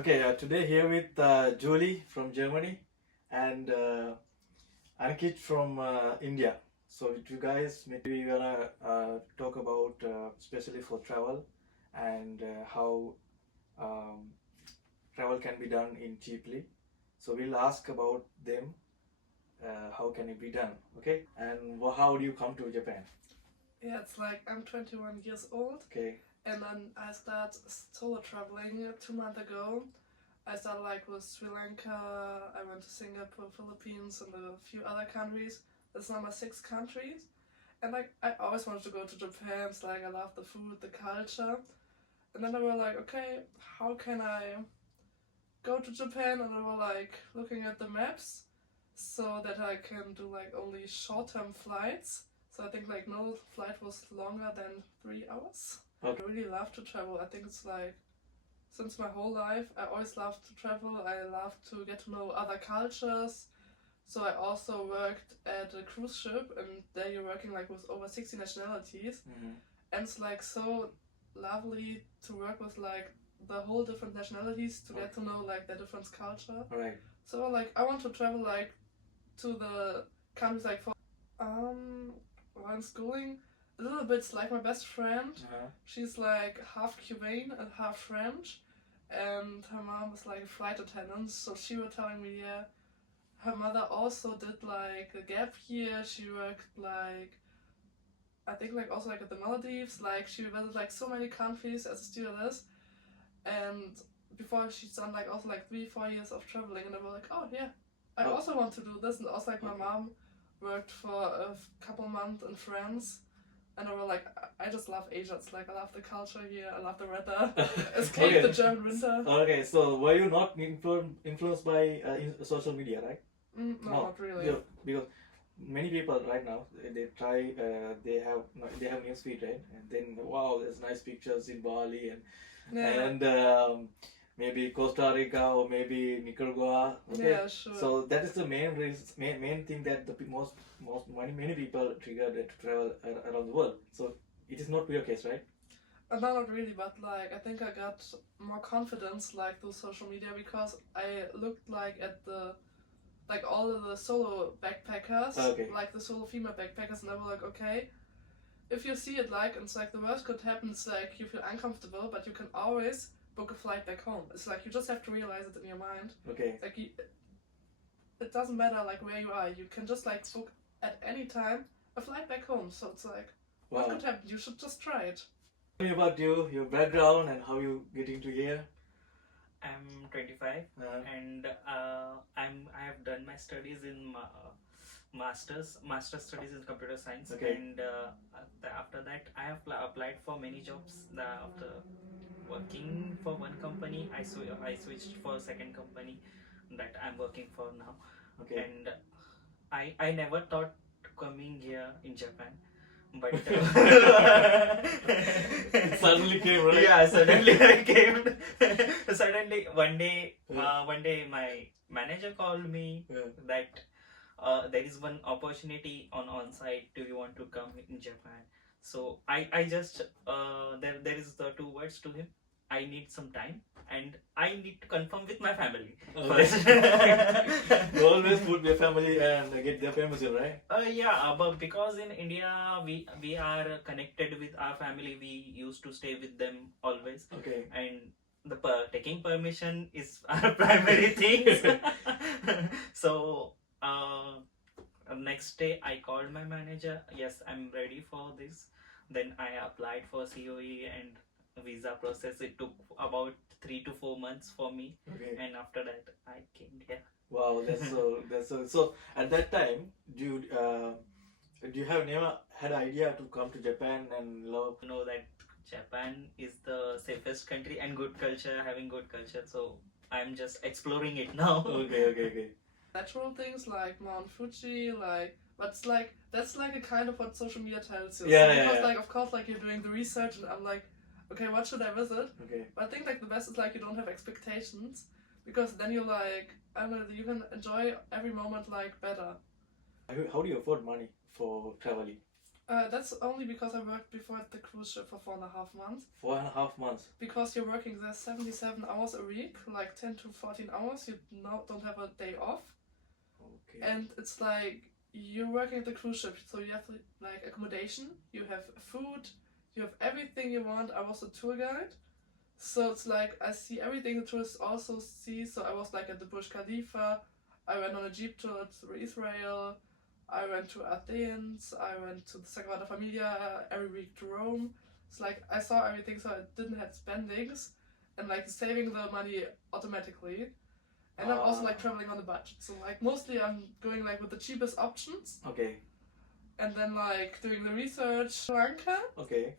Okay, today here with Julie from Germany and Ankit from India. So with you guys, maybe we're gonna talk about especially for travel and how um, travel can be done in cheaply. So we'll ask about them. How can it be done? Okay, and how do you come to Japan? Yeah, it's like I'm 21 years old, Okay, and then I started solo traveling 2 months ago. I started like with Sri Lanka, I went to Singapore, Philippines, and a few other countries. That's now my 6 countries. And like I always wanted to go to Japan. It's like I love the food, the culture. And then I was like, okay, how can I go to Japan? And I was like looking at the maps so that I can do like only short-term flights. So I think like no flight was longer than 3 hours. okay. I really love to travel. I think it's like since my whole life I always loved to travel. I love to get to know other cultures. So I also worked at a cruise ship, and there you're working like with over 60 nationalities, and it's like so lovely to work with like the whole different nationalities to get to know like their different culture. Right. So like I want to travel like to the countries like for while in schooling a little bit like my best friend. She's like half Cuban and half French, and her mom was like a flight attendant, so she was telling me, yeah, her mother also did like a gap year. She worked like I think like also like at the Maldives. Like she visited like so many countries as a stewardess, and before she's done like also like 3-4 years of traveling, and I was like, oh yeah, I also want to do this. And also like my mom worked for a couple months in France, and I was like, I just love Asia. It's like I love the culture here. I love the weather. Escape the German winter. Okay, so were you not influenced by social media, right? No, not really. Because many people right now they try they have newsfeed, right, and then wow, there's nice pictures in Bali and maybe Costa Rica or maybe Nicaragua. Okay, Yeah, sure. so that is the main reason, main thing that the most many people triggered to travel around the world. So it is not your case, right? No, not really, but like I think I got more confidence like through social media because I looked like at the like all of the solo backpackers, like the solo female backpackers, and I was like, okay, if you see it like it's like the worst could happen, it's like you feel uncomfortable, but you can always book a flight back home. It's like you just have to realize it in your mind. Okay. Like it doesn't matter like where you are. You can just like book at any time a flight back home. So it's like what could happen? You should just try it. Tell me about you, your background, and how you get into here. I'm 25 and I have done my studies in master's studies in computer science. Okay. And after that I have applied for many jobs. After working for one company, I switched for a second company that I'm working for now. Okay. And I never thought coming here in Japan, but suddenly came, right? Yeah, suddenly I came. Suddenly one day my manager called me that there is one opportunity on site. Do you want to come in Japan? So I just there is the 2 words to him. I need some time and I need to confirm with my family. You always put your family and get their permission, right? Yeah, but because in India we are connected with our family. We used to stay with them always. Okay. And the taking permission is our primary thing. So next day I called my manager. Yes, I'm ready for this. Then I applied for COE and visa process. It took about 3 to 4 months for me. Okay. And after that I came here. Wow, that's so. At that time, do you have never had idea to come to Japan and love? Know that Japan is the safest country and good culture, having good culture. So I'm just exploring it now. Okay. Natural things like Mount Fuji, like, but it's like that's like a kind of what social media tells you. Yeah, because like of course like you're doing the research, and I'm like, okay, what should I visit? Okay. But I think like the best is like you don't have expectations, because then you're like, I don't know, you can enjoy every moment like better. How do you afford money for traveling? That's only because I worked before at the cruise ship for 4.5 months. 4.5 months. Because you're working there 77 hours a week, like 10 to 14 hours, you don't have a day off. Okay. And it's like you're working at the cruise ship, so you have like accommodation, you have food, you have everything you want. I was a tour guide, so it's like I see everything the tourists also see. So I was like at the Burj Khalifa, I went on a jeep tour through Israel, I went to Athens, I went to the Sagrada Familia every week to Rome. It's like I saw everything, so I didn't have spendings and like saving the money automatically. And I'm also like traveling on a budget, so like mostly I'm going like with the cheapest options. Okay. And then like doing the research, Sri Lanka. Okay.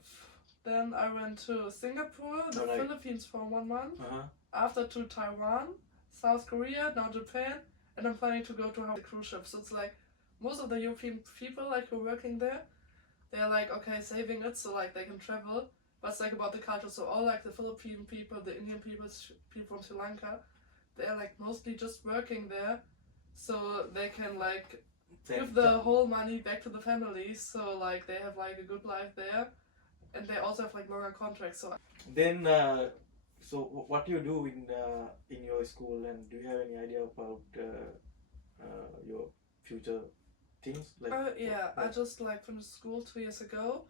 Then I went to Singapore, the Alright. Philippines for 1 month. Uh-huh. After to Taiwan, South Korea, now Japan, and I'm planning to go to the cruise ship. So it's like most of the European people like who are working there, they're like okay saving it so like they can travel. But it's like about the culture. So all like the Philippine people, the Indian people, people from Sri Lanka, they're like mostly just working there, so they can like give the whole money back to the families. So like they have like a good life there, and they also have like longer contracts. So then, so what do you do in your school, and do you have any idea about your future things? Like yeah, I just like finished school 2 years ago,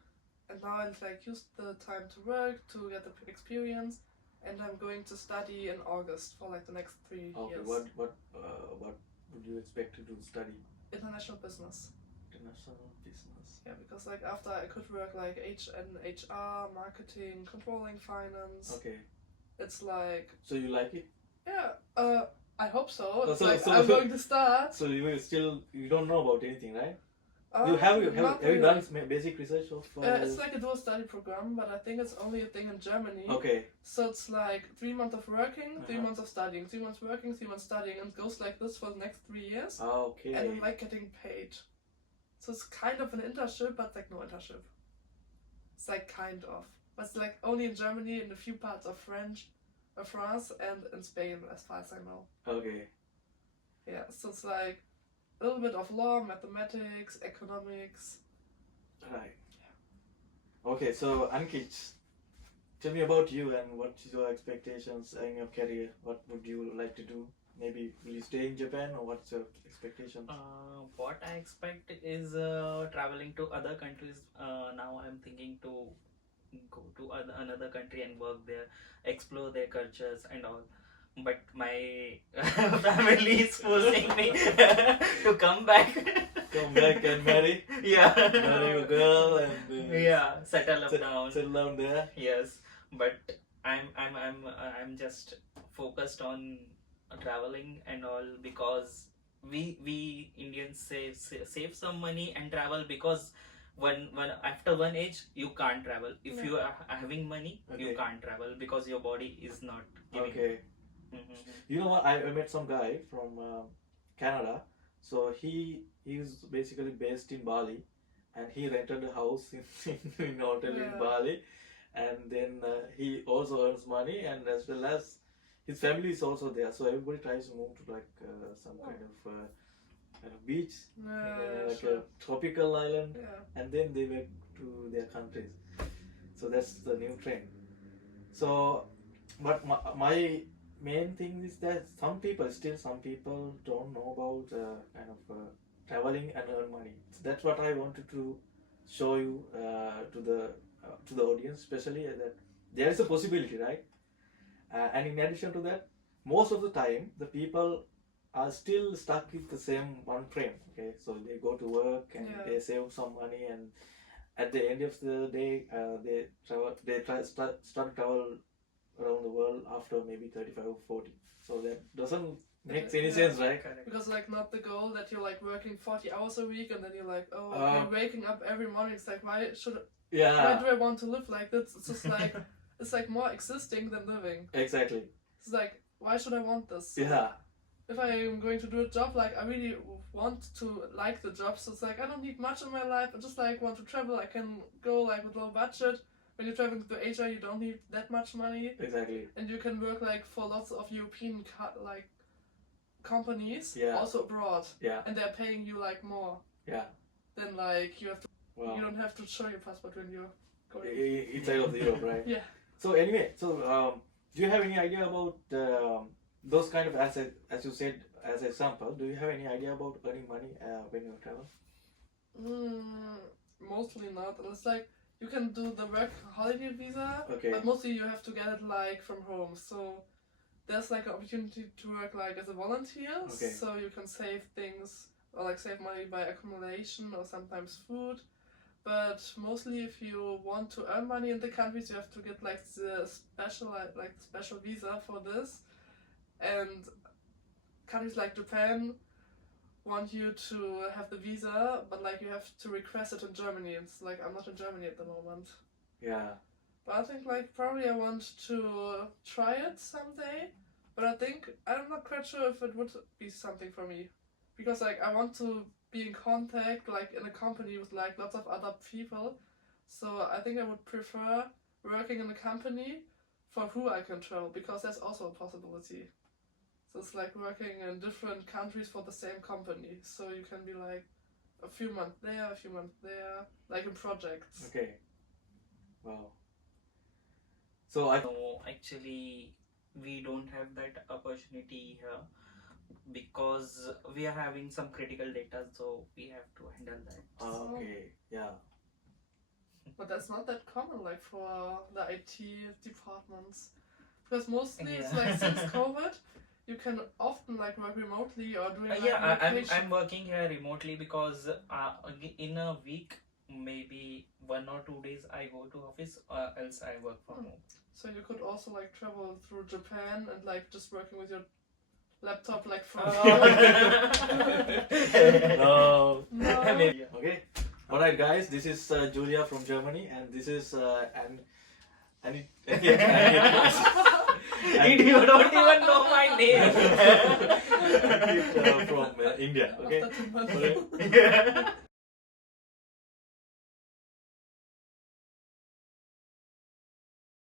and now I like used the time to work to get the experience, and I'm going to study in August for like the next 3 okay, years. what would you expect to do study? International business. International business. Yeah, because like after I could work like HR, marketing, controlling finance. Okay. It's like So you like it? yeah, I hope so. It's So- like so- I'm going to start. So you don't know about anything, right? Not Have you really. done basic research of? It's like a dual study program, but I think it's only a thing in Germany. Okay. So it's like 3 months of working, 3 Uh-huh. months of studying, 3 months working, 3 months studying, and it goes like this for the next 3 years. Okay. And I'm like getting paid. So it's kind of an internship, but like no internship. It's like kind of. But it's like only in Germany, in a few parts of France, and in Spain, as far as I know. Okay. Yeah, so it's like a little bit of law, mathematics, economics. Right. Okay, so Ankit, tell me about you and what's your expectations in your career. What would you like to do? Maybe will you stay in Japan, or what's your expectations? What I expect is traveling to other countries. Now I'm thinking to go to another country and work there, explore their cultures and all. But my family is forcing me to come back. Come back and marry. Yeah. Marry a girl and yeah, settle up down. settle down there. Yes, but I'm just focused on traveling and all, because we Indians save some money and travel, because when after one age you can't travel. If Yeah. you are having money, you Okay. can't travel because your body is not giving. Okay. You know what? I met some guy from Canada. So he is basically based in Bali, and he rented a house in a hotel in Yeah. Bali, and then he also earns money, and as well as his family is also there. So everybody tries to move to like some kind of beach, Yeah, like sure. a tropical island, Yeah. and then they went to their countries. So that's the new trend. So, but my main thing is that some people don't know about kind of traveling and earn money. So that's what I wanted to show you to the audience, especially that there is a possibility, right? And in addition to that, most of the time the people are still stuck with the same one frame. Okay, so they go to work and Yeah. they save some money, and at the end of the day, they start to travel around the world after maybe 35 or 40. So that doesn't make any Yeah. sense, right? Correct. Because like not the goal that you're like working 40 hours a week and then you're like, oh, Uh, you're waking up every morning. It's like, why Yeah, do I want to live like this? It's just like it's like more existing than living. exactly. It's like, why should I want this? Yeah, If I am going to do a job, like I really want to like the job, so it's like I don't need much in my life. I just like want to travel. I can go like with low budget. When you're traveling to Asia, you don't need that much money, exactly. and you can work like for lots of European like companies, Yeah. also abroad, Yeah, and they're paying you like more yeah. than like you have to. Wow. You don't have to show your passport when you're going. Inside of Europe, right? Yeah. So anyway, do you have any idea about those kind of as you said as example? Do you have any idea about earning money when you travel? Mostly not. It's like you can do the work holiday visa, Okay. but mostly you have to get it like from home. So there's like an opportunity to work like as a volunteer. Okay. So you can save things or like save money by accommodation or sometimes food. But mostly if you want to earn money in the countries, you have to get like the special visa for this. And countries like Japan want you to have the visa, but like you have to request it in Germany. It's like I'm not in Germany at the moment. Yeah. But I think like probably I want to try it someday. But I think I'm not quite sure if it would be something for me, because like I want to be in contact like in a company with like lots of other people. So I think I would prefer working in a company for who I can travel, because that's also a possibility. So it's like working in different countries for the same company. So you can be like a few months there, a few months there, like in projects. Okay. Wow. So I No, actually, we don't have that opportunity here because we are having some critical data, so we have to handle that. okay. Yeah. But that's not that common like for the IT departments. Because mostly it's like since COVID, you can often like work remotely or doing like I'm working here remotely because in a week, maybe 1 or 2 days I go to office, or else I work from home. So you could also like travel through Japan and like just working with your laptop like from No. No. Maybe. Okay. All right, guys. This is Julia from Germany, and this is and You don't even know my name. from India. Okay. After 2 months. Okay.